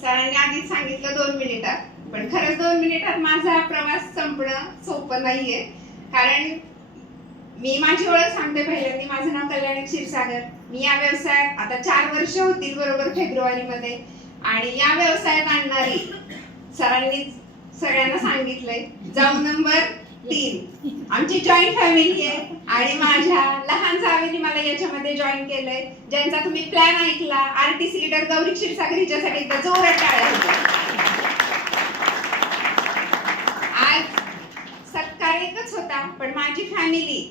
सरांनी आधीच सांगितलं दोन मिनिटात पण खरंच दोन मिनिटात माझा प्रवास संपणं सोपं नाहीये. कारण मी माझी ओळख सांगते पहिल्यांदा माझं नाव कल्याणी क्षीरसागर. मी या व्यवसायात आता चार वर्ष होतील बरोबर फेब्रुवारीमध्ये. आणि या व्यवसायात आणणारी सरांनी सगळ्यांना सांगितलंय. जाऊ नंबर तीन. आमची जॉईंट फॅमिली आहे आणि माझ्या लहान जावेने मला याच्यामध्ये जॉईन केलंय. ज्यांचा तुम्ही प्लॅन ऐकला आरटीसी लिडर गौरी क्षीरसागर हिच्यासाठी एकदा जोरात टाळ्या आज सत्कार एकच होता पण माझी फॅमिली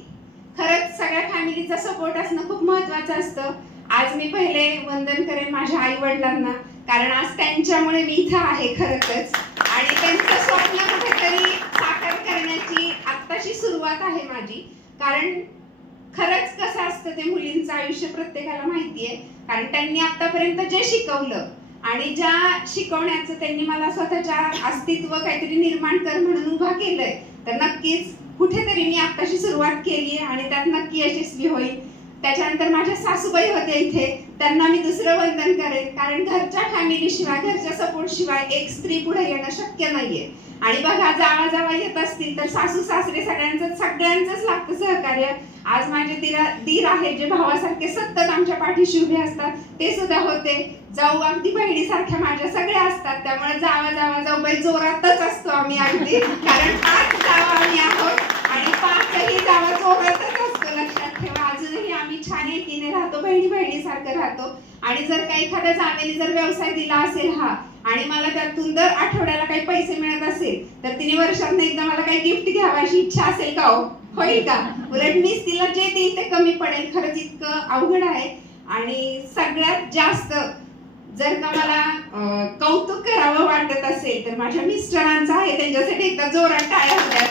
खरंच सगळ्या फॅमिलीचा सपोर्ट असणं खूप महत्वाचं असतं. आज मी पहिले वंदन करेन माझ्या आई वडिलांना कारण आज त्यांच्यामुळे मी इथं आहे खरंच. आणि त्यांचं स्वप्न कुठेतरी साकार करण्याची आत्ताची सुरुवात आहे माझी. कारण खरंच कसं असतं ते मुलींचं आयुष्य प्रत्येकाला माहिती आहे कारण त्यांनी आतापर्यंत जे शिकवलं आणि ज्या शिकवण्याचं त्यांनी मला स्वतःच्या अस्तित्व काहीतरी निर्माण कर म्हणून उभा केलंय तर नक्कीच कुठेतरी मी आत्ताशी सुरुवात केली आहे आणि त्यात नक्की यशस्वी होईल. त्याच्यानंतर माझ्या सासूबाई होत्या इथे. त्यांना मी दुसरं वंदन करेन. कारण घरच्या फॅमिली शिवाय घरच्या सपोर्ट शिवाय एक स्त्री पुढे येणं शक्य नाहीये. आणि बघा जावा जावा येत असतील तर सासू सासरे सगळ्यांचं सगळ्यांचंच लागतं सहकार्य. आज माझे तिरा दीर आहेत जे भावासारखे सतत आमच्या पाठीशी उभे असतात ते सुद्धा होते. जाऊ अगदी बहिणीसारख्या माझ्या सगळ्या असतात. त्यामुळे जावा जावा जाऊ बाई जोरातच असतो आम्ही अगदी. कारण आज जावा आम्ही आहोत आणि पाचही जावा जोरातच असतो लक्षात ठेवा अजूनही आम्ही छान एकीने राहतो बहिणी बहिणीसारखं राहतो आणि जर काही एखाद्या जाण्याने जर व्यवसाय दिला असेल हा आणि मला त्यातून दर आठवड्याला काही पैसे मिळत असेल तर तिने वर्षात एकदा मला काही गिफ्ट घ्यावा अशी इच्छा असेल का हो? होईल का? उलट मीच तिला जे देईल ते कमी पडेल. खरंच इतकं अवघड आहे. आणि सगळ्यात जास्त जर का मला कौतुक करावं वाटत असेल तर माझ्या मिस्टरांचं आहे. त्यांच्यासाठी एकदा जोरात टाळ्या होत्या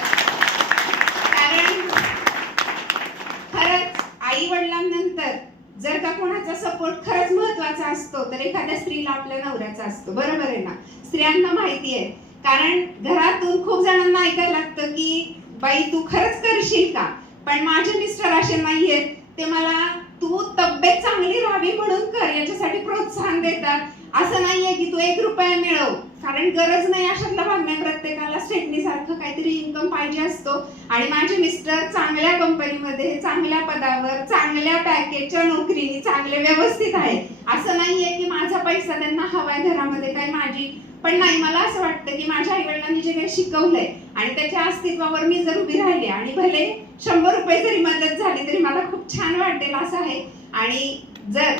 कारण खरंच आई वडिलांनंतर जर का कोणाचा सपोर्ट खरंच महत्त्वाचा असतो तर एखाद्या स्त्रीला आपल्या नवऱ्याचा असतो. बरोबर आहे ना? स्त्रियांना माहिती आहे. कारण घरातून खूप जणांना ऐकायला लागतं की बाई तू खरंच करशील का? पण माझे मिस्टर असे नाहीयेत. ते मला तू तब्येत चांगली राहावी म्हणून कर. याच्यासाठी असं नाहीये की तू एक रुपया मिळव. कारण गरज नाही अशातला भाग नाही प्रत्येकाला. स्टेटनी सारखं काहीतरी इन्कम पाहिजे असतो. आणि माझे मिस्टर चांगल्या कंपनीमध्ये चांगल्या पदावर चांगल्या पॅकेजच्या नोकरीने चांगले व्यवस्थित आहे. असं नाहीये की माझा पैसा त्यांना हवाय घरामध्ये काय माझी. पण नाही मला असं वाटतं की माझ्या आई वडिलांनी जे काही शिकवलंय आणि त्याच्या अस्तित्वावर मी जर उभी राहिले आणि भले शंभर रुपये जरी मदत झाली तरी मला खूप छान वाटेल असं आहे. आणि जर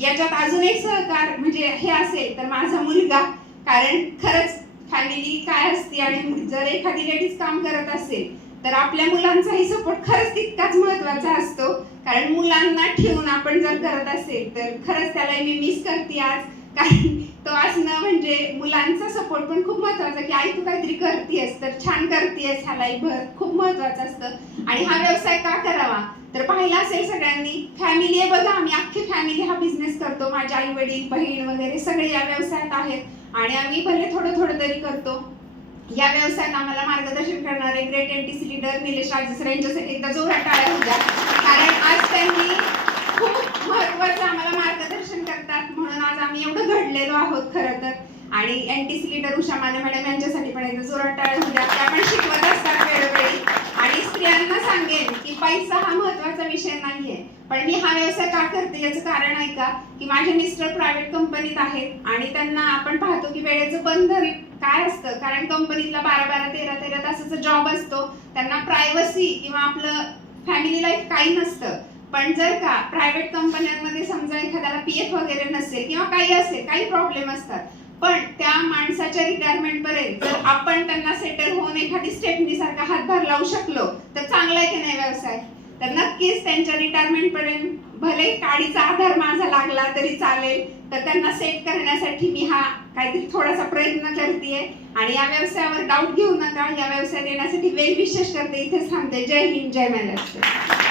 याच्यात अजून एक सहकार म्हणजे हे असेल तर माझा मुलगा. कारण खरंच फॅमिली काय असते आणि जर एखादी लेडीज काम करत असेल तर आपल्या मुलांचाही सपोर्ट खरंच तितकाच महत्त्वाचा असतो. कारण मुलांना ठेवून आपण जर करत असेल तर खरंच त्याला मी मिस करते आज. कारण तो असणं म्हणजे मुलांचा सपोर्ट पण खूप महत्त्वाचा की आई तू काहीतरी करतेस तर छान करतेस ह्यालाही भर खूप महत्वाचं असतं. आणि हा व्यवसाय का करावा? तर पाहिला असेल सगळ्यांनी. फॅमिली आहे बघा आम्ही अख्खी फॅमिली हा बिझनेस करतो. माझे आई वडील बहीण वगैरे सगळे या व्यवसायात आहेत. आणि आम्ही भले थोडं थोडं तरी करतो. या व्यवसायात आम्हाला मार्गदर्शन करणारे great NTC leader Nilesh Raj sir यांच्यासाठी एकदा जोरात टाळ्या होत्या कारण आज त्यांनी खूप महत्वाचं आम्हाला मार्गदर्शन करतात. म्हणून आज आम्ही एवढं घडलेलो आहोत खरं तर. आणि NTC leader Usha Mane madam यांच्यासाठी पण एकदा जोरात टाळ्या होत्या त्या पण शिकवत असतात वेळोवेळी सांगेन की पैसा हा महत्त्वाचा विषय नाहीये. पण मी हा व्यवसाय का करते याचं कारण आहे का? की माझे मिस्टर प्रायव्हेट कंपनीत आहेत आणि त्यांना आपण पाहतो की वेळेचं बंधन काय असतं? कारण कंपनीतला बारा बारा तेरा तेरा तासाचा जॉब असतो. त्यांना प्रायव्हसी किंवा आपलं फॅमिली लाईफ काही नसतं. पण जर का प्रायव्हेट कंपन्यांमध्ये समजा एखाद्याला पी एफ वगैरे नसेल किंवा काही असेल काही प्रॉब्लेम असतात पण त्या माणसाच्या रिटायरमेंट पर्यंत जर आपण त्यांना सेटल होऊन एखादी स्टेपनी सारखा हातभार लावू शकलो तर चांगला आहे की नाही व्यवसाय? तर नक्कीच त्यांच्या रिटायरमेंट पर्यंत भले काडीचा आधार माझा लागला तरी चालेल तर त्यांना सेट करण्यासाठी मी हा काहीतरी थोडासा प्रयत्न करते आणि या व्यवसायावर डाऊट घेऊ नका या व्यवसायात येण्यासाठी वेग विशेष करते. इथेच थांबते. जय हिंद जय महाराष्ट्र.